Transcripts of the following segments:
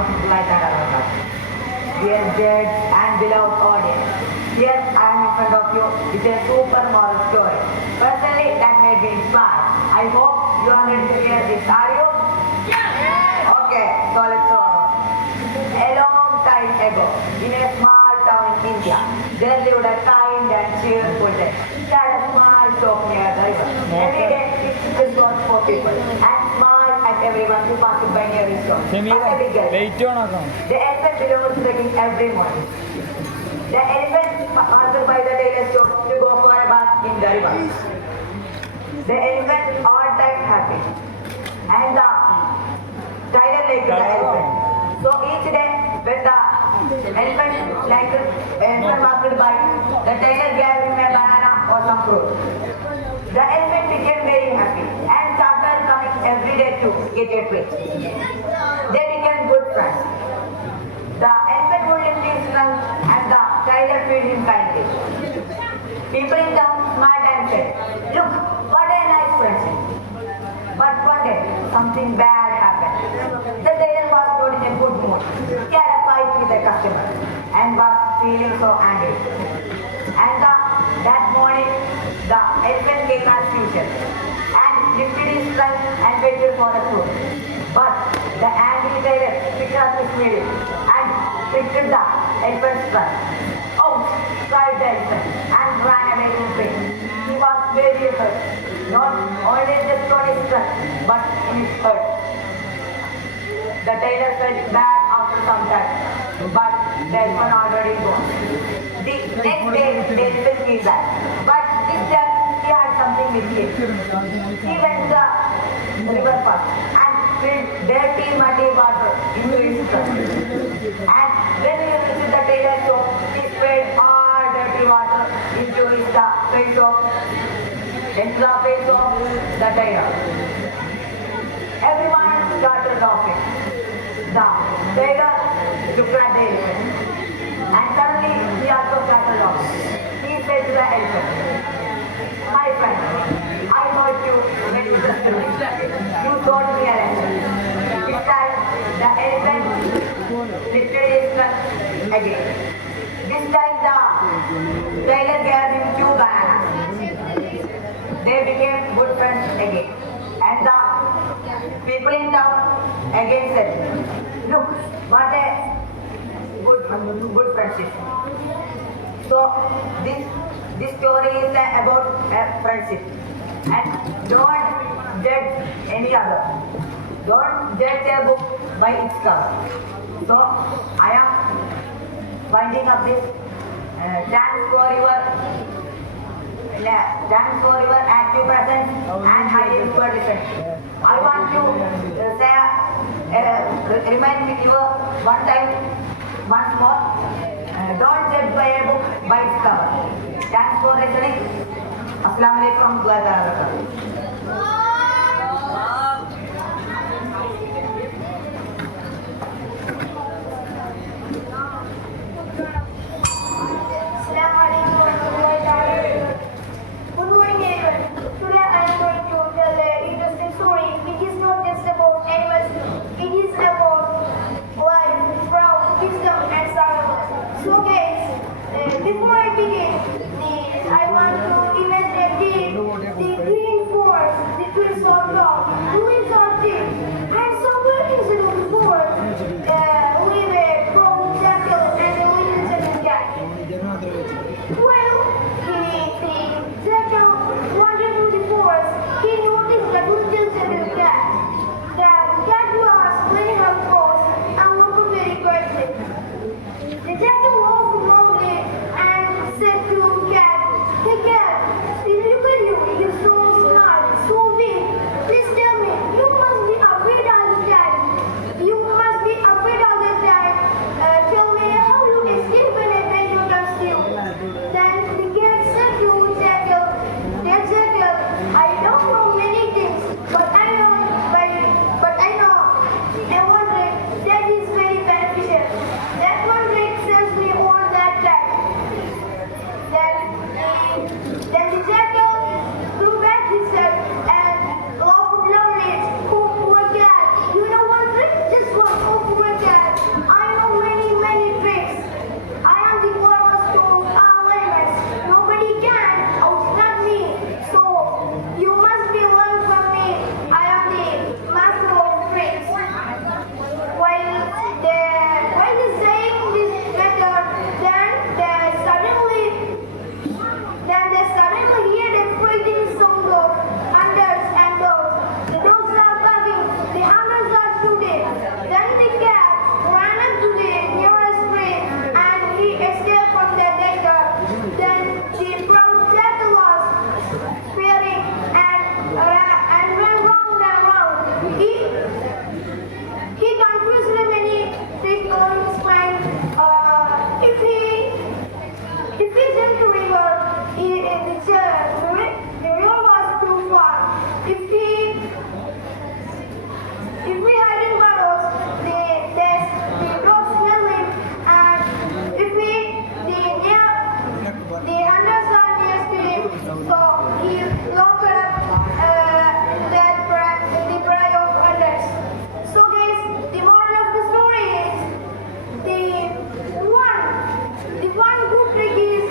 Assalamualaikum. Dear judge and beloved audience, here I am in front of you with a super moral story. Personally, that made me inspired. I hope you are ready to hear this. Are you? Yeah! Okay, so let's roll. A long time ago, in a small town in India, there lived a kind and cheerful day. He had a small shop near the river. Every day, it was for people and smiled at everyone who passed by near his shop. But a big girl. The elephant belongs to the king every morning. The elephant passed by the tailor's shop to go for a bath in the river. The elephant all time happy. And the tailor liked the elephant. So each day when the elephant passed by, the tailor gave him a banana or some fruit. The elephant became very happy and started coming every day to get a treat. They became good friends. The elephant would lift his trunk and the tailor fed him kindly. People in town smiled and said, "Look, what a nice friendship." But one day, something bad happened. The tailor was not in a good mood. He had a fight with a customer and was feeling so angry. And that morning, the elephant came as usual and lifted his trunk and waited for the fruit. But the angry tailor picked up his needle and pricked the elephant's trunk. "Ouch!" cried the elephant and ran away in pain. He was very hurt, not only just on his trunk, but in his heart. The tailor felt bad after some time, but the elephant already gone. The next day, the elephant came back, but this time he had something with him. He went to the river first and filled dirty, muddy water into his trunk. And when he reached the tailor's shop, he sprayed all dirty water into the face of the tailor. Everyone started laughing. The tailor looked at the elephant, and suddenly he also started laughing. He said to the elephant, "My friend, I heard you when you were sleeping. You told me a lesson." This time, the elephant lifted his trunk again. This time, the tailor gave him 2 bananas. They became good friends again. And the people in town again said, "Look, what a good friendship." So this story is about a friendship. And don't judge any other. Don't judge a book by its cover. So I am winding up this. Thanks for your active presence and highly preferred listening. I want to remind you one time, once more, don't judge by a book by its cover. Thanks for listening. Assalamualaikum warahmatullahi wabarakatuh. Before I begin, I want to image the green food If we hide in burrows, the dogs smell it, and if the hunters are near to him, so he locked up the prey of hunters. So guys, the moral of the story is the one good trick is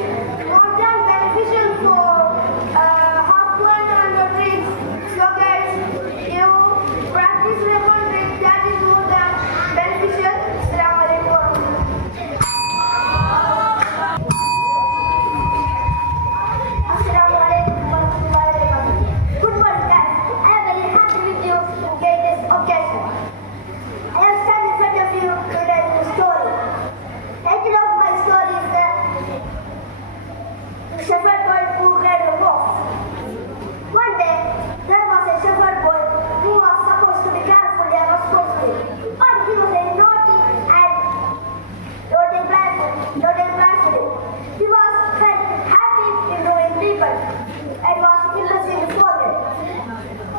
more than beneficial for half plant under trees. So guys, you practice the one trick that is more than beneficial. Assalamu alaikum. Assalamu alaikum warahmatullahi wabarakatuh. Good morning guys. I am very happy with you to get this occasion. I have stand in front of you to tell you a story. Title of my story is the shepherd boy who read a wolf. One day, there was a shepherd boy who was supposed to be careful and responsible, but he was a naughty and playful. He was felt happy in doing people and was careless in his forget.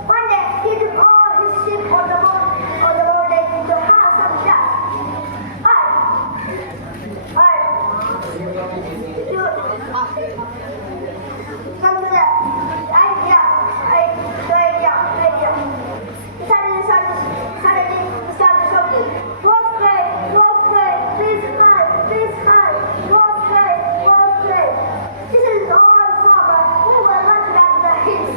One day, he took all his sheep on the mountain to have some chat. Come to the idea. Suddenly started shouting. Wolf cry, please hide. Wolf cry. This is all farmer who will not get the hits.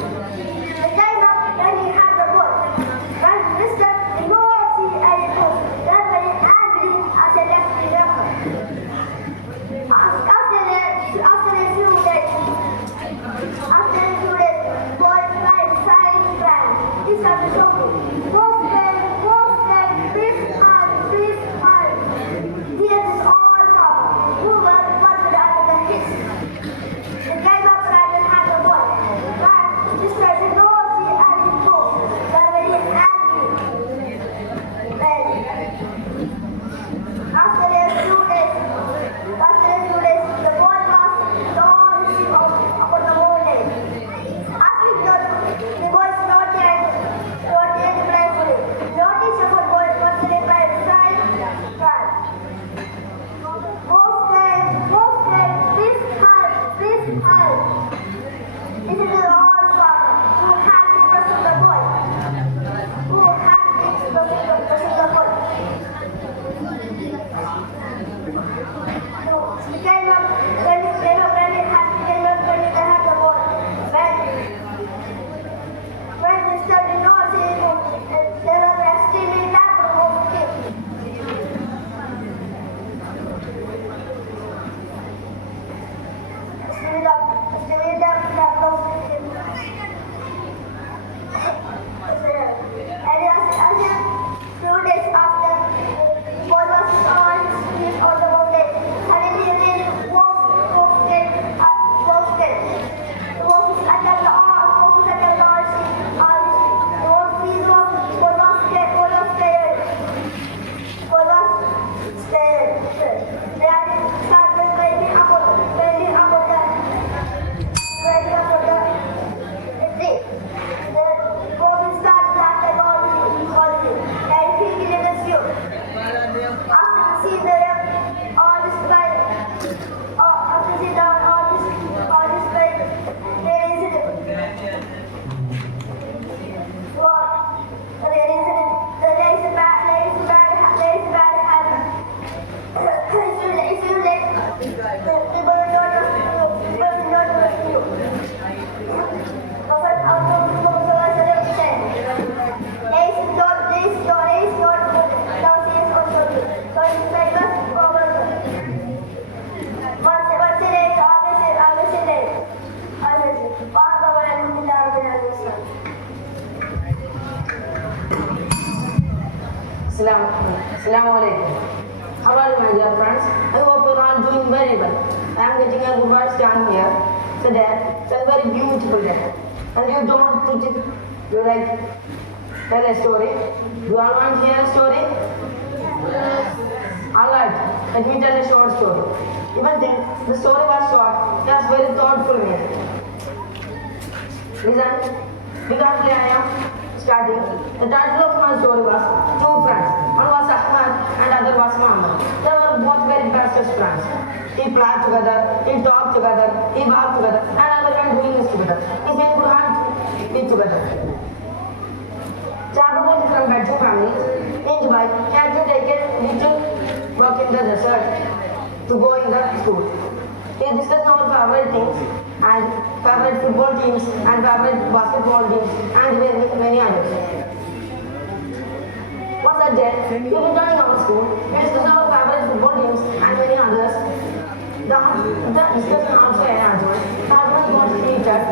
The time up when he had the boy. When Mr. Noorul Hidaya Islamic, got very angry as a left the river. After a few days, boy cried, silent cry. He started shouting. Wolf cry, please hide. This is all farmer who will not get the hits. The guy got and had the boy. But Mr. Noorul Hidaya Islamic got very angry. After a few days, the boy was torn upon the mountain. Asking the boys not yet playfully. Naughty shepherd boy was replied, cry. Wolf cry, please hide. This is all father who had the trust of the boy. He came up when he had the boy. When Mr. Noorul they were extremely happy over him. Few days after, boy was on his on the mountain. Suddenly, a really wolf came. The wolf is attacked all sheep. The wolf was scared. They started riding about the tree. The wolf started attacking all sheep. And he killed the sheep. After seeing all this fight, there is a bad habit. If you let people will not trust you. But out of the solution, there is not good. Now she is also good. So it's like a problem. Once a day, always a day. Assalamu alaikum. How are you, my dear friends? I hope you're all doing very well. I am getting a good stand here today. It's a very beautiful day. And you don't put it, you like tell a story. Do you all want to hear a story? Yes. Alright, let me tell a short story. Even then, the story was short, it was very thoughtful. Listen. Because I am starting, the title of my story was Two Friends. One was Ahmad and other was Muhammad. They were both very bestest friends. He played together, he talked together, he walked together, and other than doing this together. He said good hands, eat together. Chapter from bedroom families. In Dubai, he had to take a little walk in the desert to go in the school. He discussed our favorite things and favorite football teams and favorite basketball teams and many others. Once a day, we returning our school, we discussed our favorite football teams and many others. The discussion also ended. The husband got heated.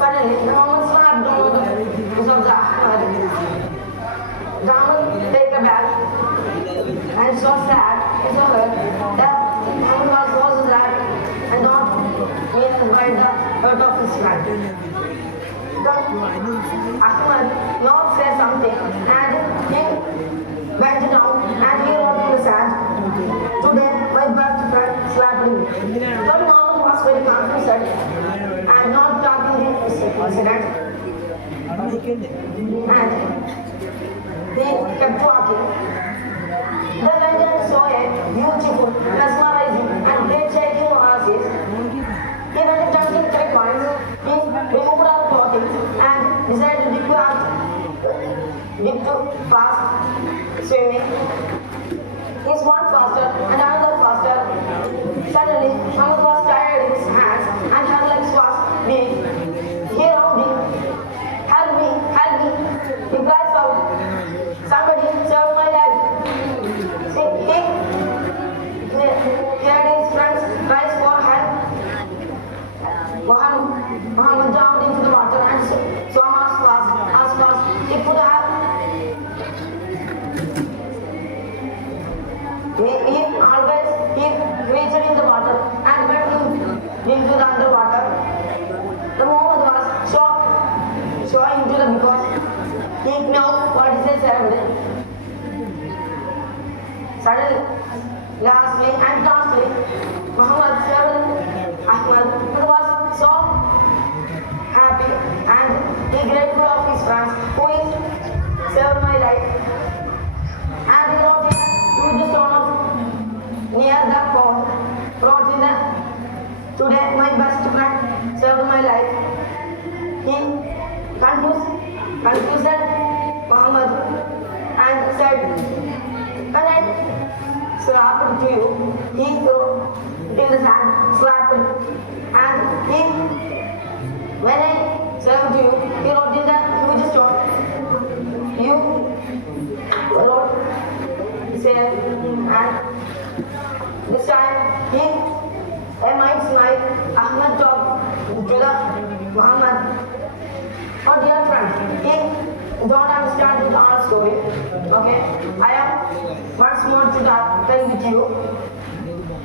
Suddenly, the woman slapped down because of the Ahmad. The woman take a bag and so sad. He saw her. The woman was also sad and not meaning by the hurt of his friend. The Ahmad now said something and he went down and he wrote in the sand. Today, my best friend slapped me. The woman was very confused and not talking this incident. And he kept walking. The vendor saw a beautiful, mesmerizing, and breathtaking oasis. He went to touching 3 points. He removed our clothing and decided to dip to fast swimming. He swam faster and another faster. Suddenly, Muhammad was tired in his hands and her legs was weak. He rounded him. Help me, help me. He cries out. Somebody save my life. He heard his friends cries for help. Muhammad jumped into the water and swam as fast he could have. He reached in the water and went into the underwater. The moment was so into the because he knew what is his evidence. Suddenly, lastly and lastly, Muhammad saved Ahmad, who was so happy and he grateful of his friends who is saved my life. And he wrote it to the stone of near the pond. Wrote in the today my best friend saved my life. He confused Muhammad and said, "Can I slap it to you?" He threw in the sand, slapped it, and when I served you, he wrote in the huge stone. You wrote, save, and this time I might smile. Ahmad talked to the Muhammad. Oh dear friend, he don't understand with our story. Okay, I have much more to tell with you.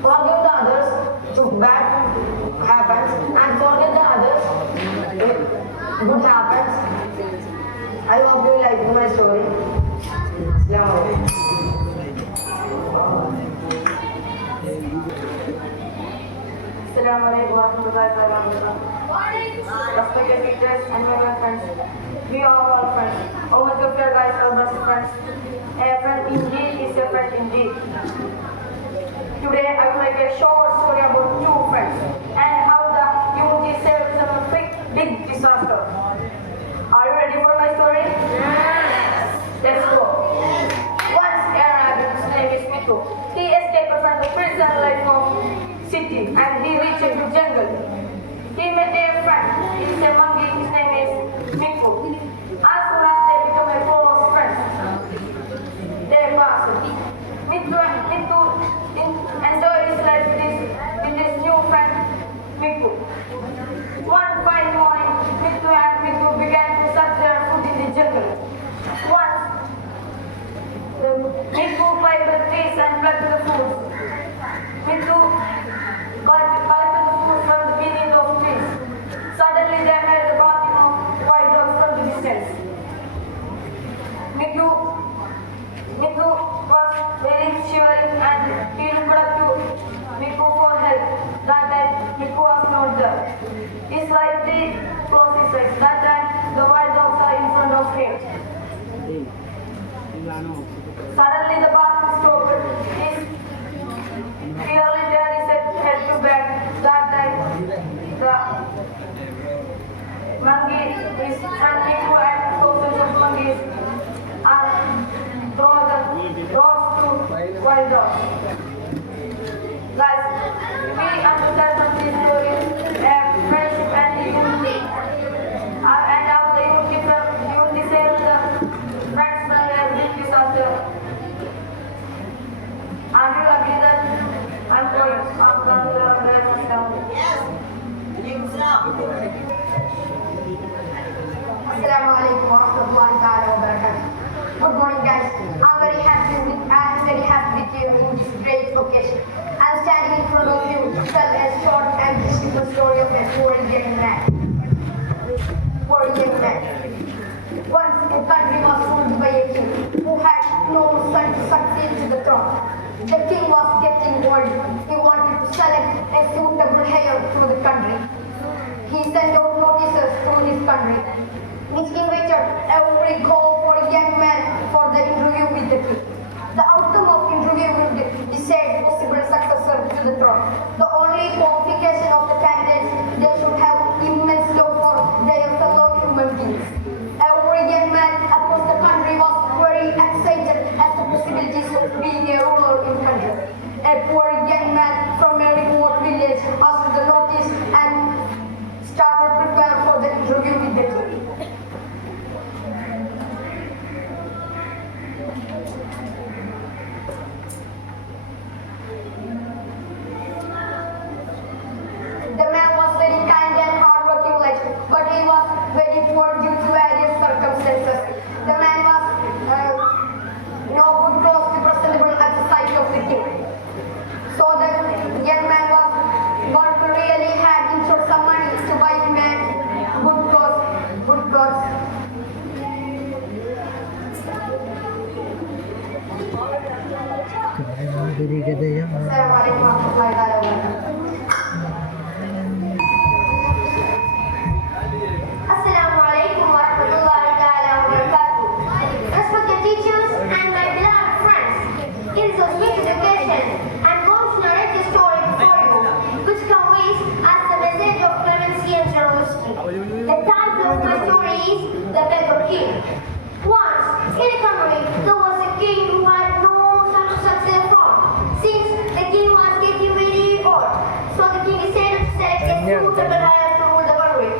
Forgive the others to bad happens and forget the others if good happens. I hope you like my story. Assalamu alaikum warahmatullahi wabarakatuh. Respected teachers and my friends, we are all friends. Oh my God, guys, our best friends. A friend indeed is a friend indeed. Today I would like a short story about two friends and how the unity saved them a big disaster. Are you ready for my story? Yes. Let's go. Once a rabbit, his name is Mitu. He escaped from the prison life of city and he reached the jungle. He met a friend. He is a monkey. His name is Miku. As soon as they become a close friends, they passed. Mitu enjoyed his life with his new friend Miku. One fine morning, Mitu began to search their food in the jungle. Once, Miku climbed the trees and plucked the food. Mitu collected the food from the beneath of trees. Suddenly they heard the barking of white dogs from the distance. Mitu was very shivering and he looked up to Miku for help. That time Miku was not there. He slightly closed his eyes. That time the wild came in this great occasion. I am standing in front of you to tell a short and simple story of a poor young man. Poor young man. Once a country was ruled by a king who had no son to succeed to the throne. The king was getting old. He wanted to select a suitable heir to the country. He sent out notices to his country, which invited every call for a young man for the interview with the king. The outcome of interview would decide possible successor to the throne. The only qualification of the candidates, they should have immense love for their fellow human beings. Every young man across the country was very excited at the possibilities of being a ruler in the country. A poor young man from a remote village asked the notice and started prepare for the interview with the king. The man was very kind and hardworking, but he was very poor due to various circumstances. The man was no good clothes to presentable at the sight of the king. So the young man was not really had into some money to buy him a good clothes. Assalamualaikum warahmatullahi wabarakatuh. Assalamualaikum warahmatullahi wabarakatuh. Respected teachers and my beloved friends, it is a sweet occasion. I'm going to narrate a story before you, which conveys as the message of clemency and generosity. The title of my story is The Beggar King. Once, in a country, there was a king who had no son to succeed from, since the king was getting very old. So the king decided to select a suitable heir to rule the country.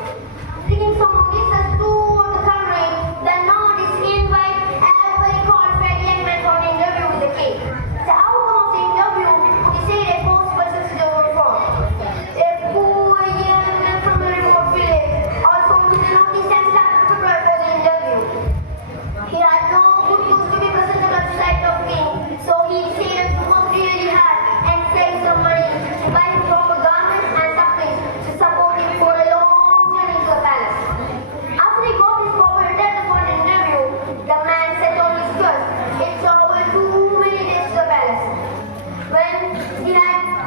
Thinking some notices to the country, the notice invite every qualified young man for an interview with the king. The outcome of the interview would decide a possible successor from. A poor young man from a remote village also took the notice and started to prepare for the interview. He had no good clothes to be presented at the sight of king, so he decided to work really hard and save some money to buy him proper garments and supplies to support him for a long journey to the palace. After he got his proper attire for an interview, the man set on his quest. It traveled too many days to the palace.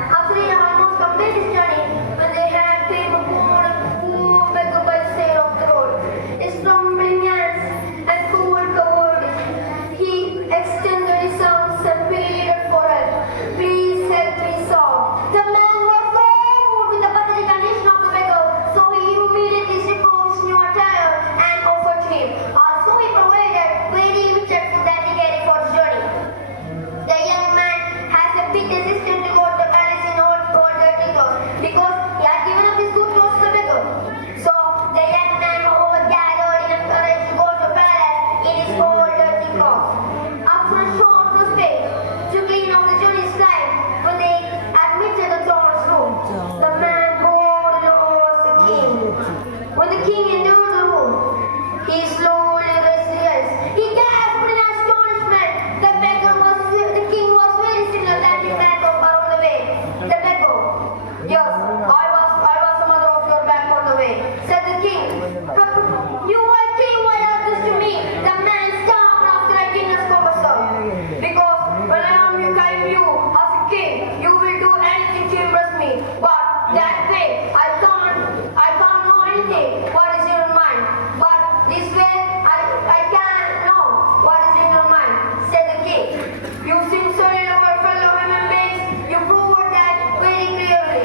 After he had almost completed his journey, when they had came upon a poor beggar by the side of the road, his trembling hands and cold covered, he extended his arms and pleaded for help. Please help me, sir. The man was so moved with the pathetic condition of the beggar, so he immediately stripped off his new attire and offered to him. Also, he provided very limited food that he carried for his journey. The young man has a big assistant to go to the palace in old dirty clothes because he had given up his good clothes to the beggar. So the young man gathered enough courage to go to the palace in his old dirty clothes. After a short respite to clean up the journey's life, when they admitted the throne room, the man bowed low as the king. When the king entered the room, he slowly raised his eyes. He gasped in astonishment. The king was very similar than his man from around the way. The beggar, yes, I was the mother of your back on the way, said the king. You are king, why are this to me? The man starved after I did not spoke, sir. Because when I am you as a king, you will do anything to impress me. But that way, I can't know anything. What is in your mind? But this way, I can know what is in your mind, said the king. You sincerely love your fellow human beings. You proved that very clearly.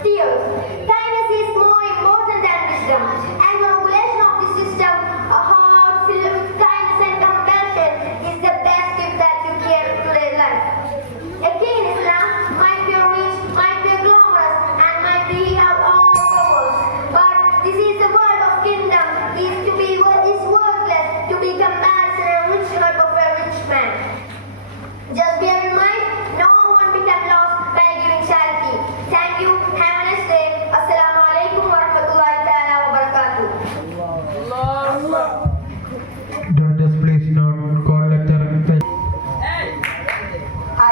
Tears. Kindness is more important than wisdom. And the regulation of this system, a heart filled with kindness and compassion, is the best gift that you can to their life. A king in Islam might be rich, might be glamorous, and might be have all powers. But this is the world of kingdom. Is worthless to be compared to a rich life of a rich man. Just bear in mind, no one become lost by giving charity. Thank you. Have a nice day. Assalamualaikum warahmatullahi wabarakatuh. Judges, please not call lecture. I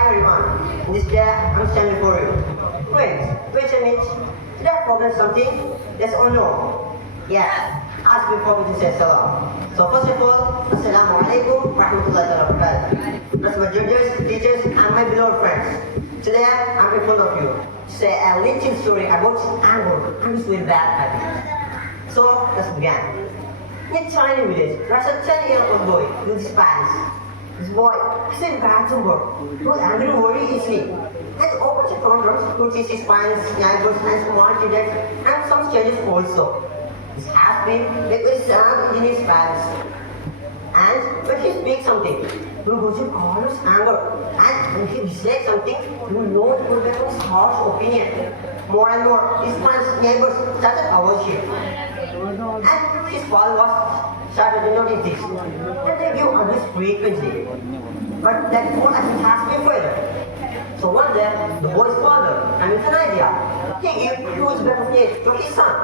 in this day I'm standing before you. Wait a minute. Did I forget something? Yes or no? Yes. Ask before me to say salam. So first of all, Assalamu alaikum wa rahmatullahi wa barakatuh. That's my judges, teachers, and my beloved friends. Today I'm in front of you to say a little story about anger and this very bad habit. So let's begin. In a tiny village, there's a 10-year-old boy with his parents. This boy has a bad temper, he was angry very easily, and opens the front to teach his parents, neighbors, and small children, and some strangers also. This has been like very sad in his parents. And when he speaks something, he will go all his anger, and when he dislikes something, he will know he will become his harsh opinion. More and more, his parents, neighbors started avoiding him. And his father was started to notice this. And they give abuse frequently. But that won't actually has been further. So one day, the boy's father came with an idea. He gave a huge bag of nails to his son.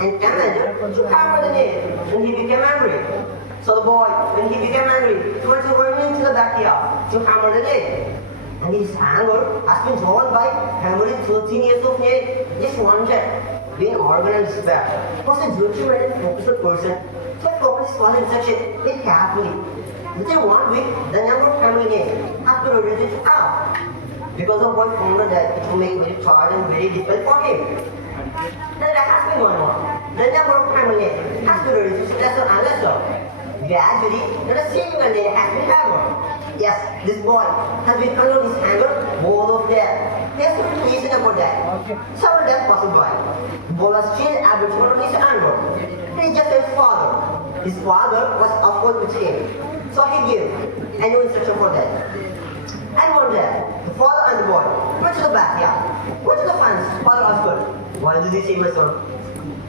And imagine to hammer the nail when he became angry. So the boy, when he became angry, he went to run into the backyard to hammer the nail. And his anger has been drawn by hammering 13 years of nail just one day. Being organized despair was a judgment and focused person, so I focused on instruction very carefully. Within 1 week, the number of family names has been reduced to half. Because of one found that it will make very hard and very difficult for him. Then there has been one more. The number of family names has been reduced to lesser and lesser. Gradually, not a single name has been hammered. Yes, this boy has been under his anger both of them. He has been reason about that. Several days passed by. The boy was still able to control his anger. He just his father. His father was of course with him. So he gave a new instruction for that. And one day, the father and the boy went to the backyard. Went to the fence. Father asked, "Why did you see my son?"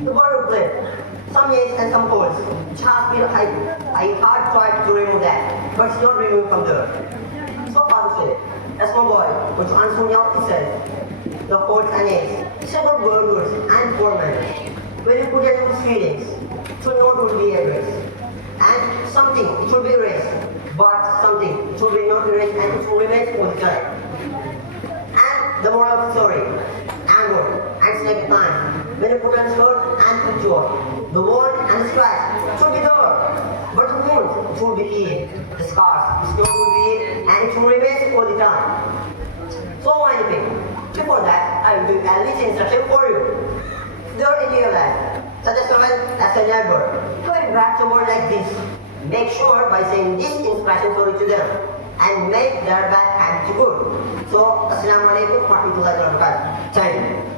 The boy replied, "Some yes and some holes. Which has been I hard tried to remove that, but it's not removed from there." So father said, "As my boy, which answer me out," he said, "the holes and eggs, it's about burglars and poor men. When you put it into feelings, to know it will be erased. And something, it will be erased. But something, it will be not erased and it will remain all the time." And the moral of the story, anger and snake time. When you put on hurt and control, the wound and the scratch should be there. But the wound, it will be healed. The scars, the stone will be healed and it will remain all the time. So anything. Before that, I will do a little instruction for you. There in your life, such as someone as a neighbor, having bad someone like this, make sure by saying this inspiration story to them and make their bad habits good. So, Assalamu alaikum wa rahmatullahi wa barakatuh. Thank you.